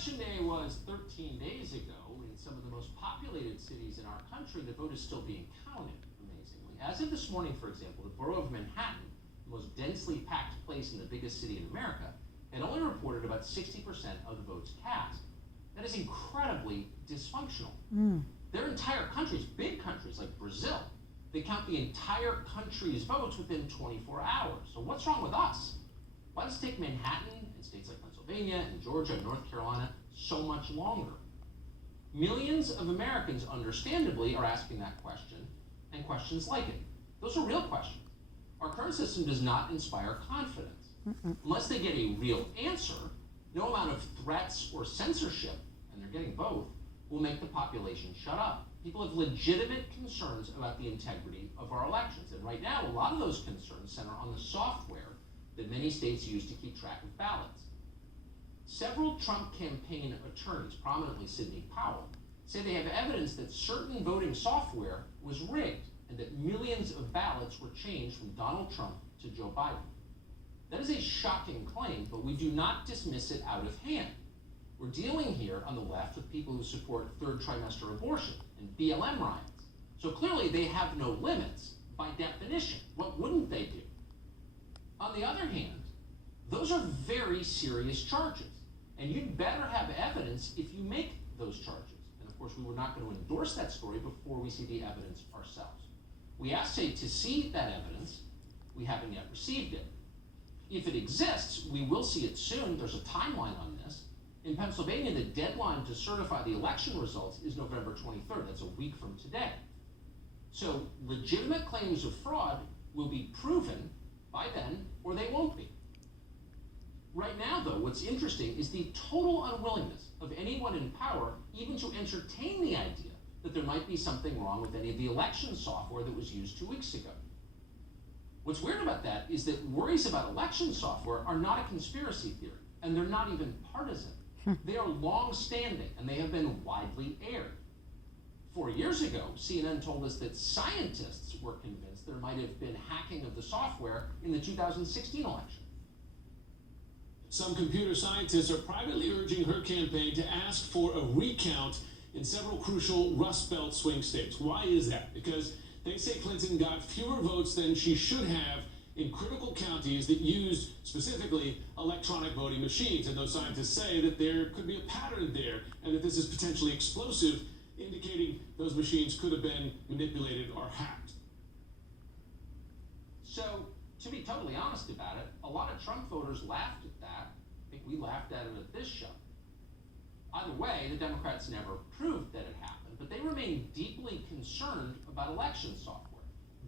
Election day was 13 days ago. In some of the most populated cities in our country, the vote is still being counted, amazingly. As of this morning, for example, the borough of Manhattan, the most densely packed place in the biggest city in America, had only reported about 60% of the votes cast. That is incredibly dysfunctional. There are entire countries, big countries like Brazil, they count the entire country's votes within 24 hours. So what's wrong with us? Why does it take Manhattan and states like Pennsylvania and Georgia and North Carolina so much longer? Millions of Americans, understandably, are asking that question and questions like it. Those are real questions. Our current system does not inspire confidence. Unless they get a real answer, no amount of threats or censorship, and they're getting both, will make the population shut up. People have legitimate concerns about the integrity of our elections. And right now, a lot of those concerns center on the software that many states use to keep track of ballots. Several Trump campaign attorneys, prominently Sidney Powell, say they have evidence that certain voting software was rigged and that millions of ballots were changed from Donald Trump to Joe Biden. That is a shocking claim, but we do not dismiss it out of hand. We're dealing here on the left with people who support third trimester abortion and BLM riots. So clearly they have no limits by definition. What wouldn't they do? On the other hand, those are very serious charges, and you'd better have evidence if you make those charges. And of course, we were not going to endorse that story before we see the evidence ourselves. We asked SAIT to see that evidence. We haven't yet received it. If it exists, we will see it soon. There's a timeline on this. In Pennsylvania, the deadline to certify the election results is November 23rd. That's a week from today. So legitimate claims of fraud will be proven by then, or they won't be. Right now, though, what's interesting is the total unwillingness of anyone in power even to entertain the idea that there might be something wrong with any of the election software that was used 2 weeks ago. What's weird about that is that worries about election software are not a conspiracy theory, and they're not even partisan. They are long-standing, and they have been widely aired. 4 years ago, CNN told us that scientists were convinced there might have been hacking of the software in the 2016 election. Some computer scientists are privately urging her campaign to ask for a recount in several crucial Rust Belt swing states. Why is that? Because they say Clinton got fewer votes than she should have in critical counties that used specifically electronic voting machines. And those scientists say that there could be a pattern there and that this is potentially explosive, indicating those machines could have been manipulated or hacked. So, to be totally honest about it, a lot of Trump voters laughed at that. I think we laughed at it at this show. Either way, the Democrats never proved that it happened, but they remain deeply concerned about election software.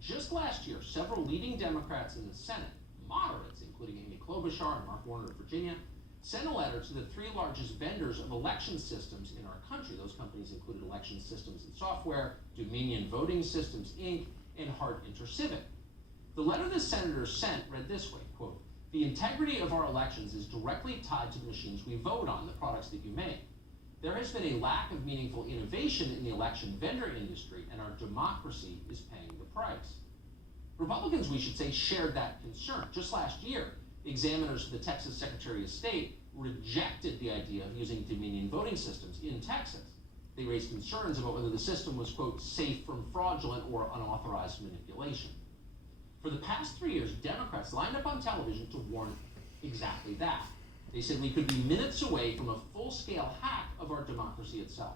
Just last year, several leading Democrats in the Senate, moderates, including Amy Klobuchar and Mark Warner of Virginia, sent a letter to the three largest vendors of election systems in our country. Those companies included Election Systems and Software, Dominion Voting Systems, Inc., and Hart InterCivic. The letter the senators sent read this way, quote, "The integrity of our elections is directly tied to the machines we vote on, the products that you make. There has been a lack of meaningful innovation in the election vendor industry, and our democracy is paying the price." Republicans, we should say, shared that concern. Just last year, examiners for the Texas Secretary of State rejected the idea of using Dominion voting systems in Texas. They raised concerns about whether the system was, quote, safe from fraudulent or unauthorized manipulation. For the past 3 years, Democrats lined up on television to warn exactly that. They said we could be minutes away from a full-scale hack of our democracy itself.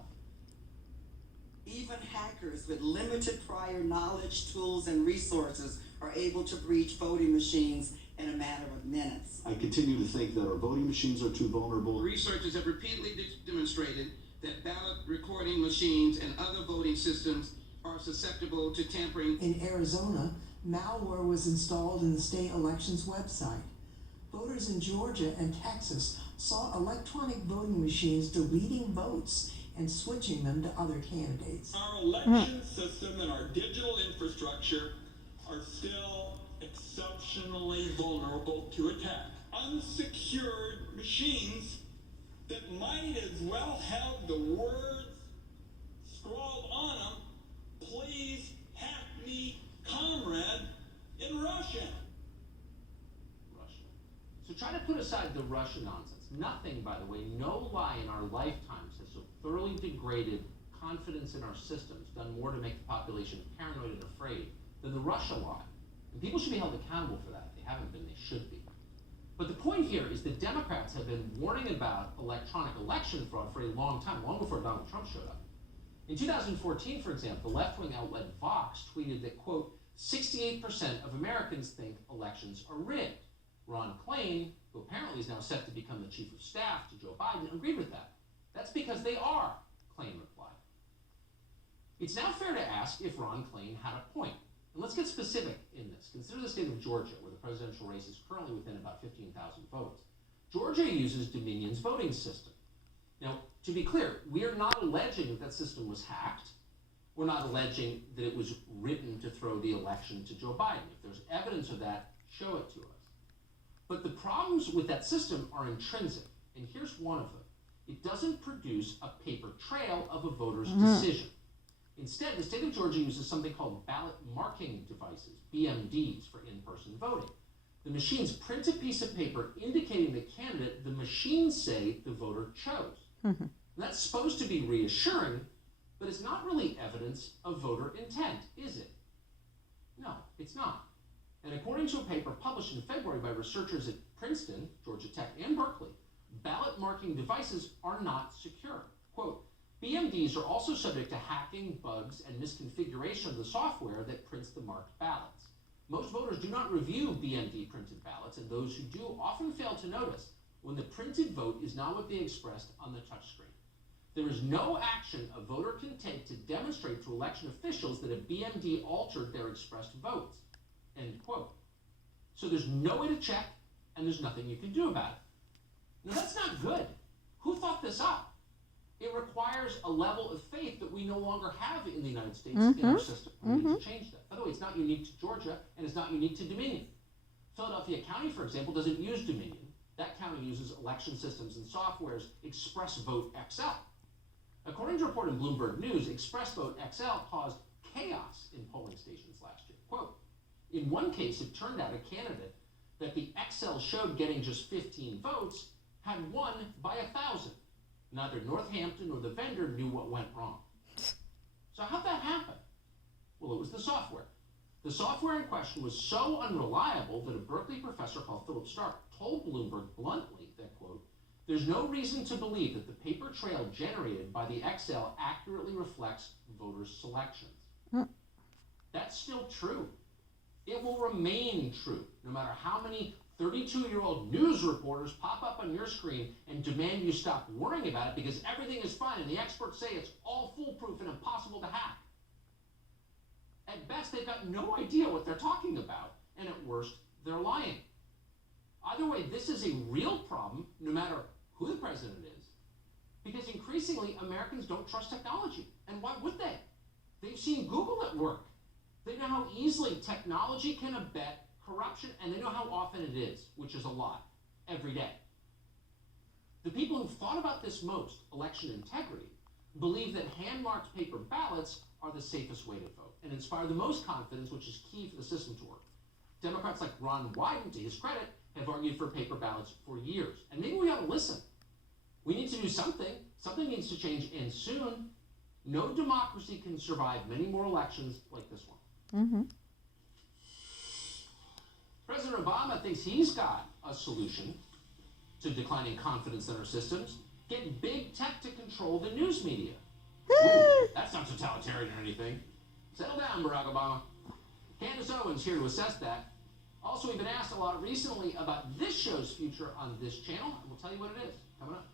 Even hackers with limited prior knowledge, tools, and resources are able to breach voting machines in a matter of minutes. I continue to think that our voting machines are too vulnerable. Researchers have repeatedly demonstrated that ballot recording machines and other voting systems are susceptible to tampering. In Arizona, malware was installed in the state elections website. Voters in Georgia and Texas saw electronic voting machines deleting votes and switching them to other candidates. Our election system and our digital infrastructure are still exceptionally vulnerable to attack. Unsecured machines that might as well have the words scrawled on them, "Please hack me, comrade," in Russian. So try to put aside the Russian nonsense. Nothing, by the way, no lie in our lifetimes has so thoroughly degraded confidence in our systems, done more to make the population paranoid and afraid than the Russia lie. And people should be held accountable for that. If they haven't been, they should be. But the point here is that Democrats have been warning about electronic election fraud for a long time, long before Donald Trump showed up. In 2014, for example, the left-wing outlet Vox tweeted that, quote, 68% of Americans think elections are rigged. Ron Klain, who apparently is now set to become the chief of staff to Joe Biden, agreed with that. That's because they are, Klain replied. It's now fair to ask if Ron Klain had a point. And let's get specific in this. Consider the state of Georgia, where the presidential race is currently within about 15,000 votes. Georgia uses Dominion's voting system. Now, to be clear, we are not alleging that system was hacked. We're not alleging that it was written to throw the election to Joe Biden. If there's evidence of that, show it to us. But the problems with that system are intrinsic, and here's one of them. It doesn't produce a paper trail of a voter's decision. Instead, the state of Georgia uses something called ballot marking devices, BMDs, for in-person voting. The machines print a piece of paper indicating the candidate the machines say the voter chose. And that's supposed to be reassuring, but it's not really evidence of voter intent, is it? No, it's not. And according to a paper published in February by researchers at Princeton, Georgia Tech, and Berkeley, ballot marking devices are not secure. Quote, BMDs are also subject to hacking, bugs, and misconfiguration of the software that prints the marked ballots. Most voters do not review BMD printed ballots, and those who do often fail to notice when the printed vote is not what they expressed on the touchscreen. There is no action a voter can take to demonstrate to election officials that a BMD altered their expressed votes. End quote. So there's no way to check, and there's nothing you can do about it. Now that's not good. Who thought this up? It requires a level of faith that we no longer have in the United States in our system. We need to change that. By the way, it's not unique to Georgia, and it's not unique to Dominion. Philadelphia County, for example, doesn't use Dominion. That county uses election systems and software's ExpressVote XL. According to a report in Bloomberg News, ExpressVote XL caused chaos in polling stations last year. Quote, in one case, it turned out a candidate that the XL showed getting just 15 votes had won by 1,000. Neither Northampton nor the vendor knew what went wrong. So how'd that happen? Well, it was the software. The software in question was so unreliable that a Berkeley professor called Philip Stark told Bloomberg bluntly that, quote, there's no reason to believe that the paper trail generated by the XL accurately reflects voters' selections. That's still true. It will remain true, no matter how many 32-year-old news reporters pop up on your screen and demand you stop worrying about it because everything is fine and the experts say it's all foolproof and impossible to hack. At best, they've got no idea what they're talking about, and at worst, they're lying. Either way, this is a real problem, no matter who the president is, because increasingly, Americans don't trust technology. And why would they? They've seen Google at work. They know how easily technology can abet corruption, and they know how often it is, which is a lot, every day. The people who thought about this most, election integrity, believe that hand-marked paper ballots are the safest way to vote and inspire the most confidence, which is key for the system to work. Democrats like Ron Wyden, to his credit, have argued for paper ballots for years. And maybe we ought to listen. We need to do something. Something needs to change, and soon. No democracy can survive many more elections like this one. President Obama thinks he's got a solution to declining confidence in our systems. Get big tech to control the news media. Ooh, that's not totalitarian or anything. Settle down, Barack Obama. Candace Owens here to assess that. Also, we've been asked a lot recently about this show's future on this channel, and we'll tell you what it is coming up.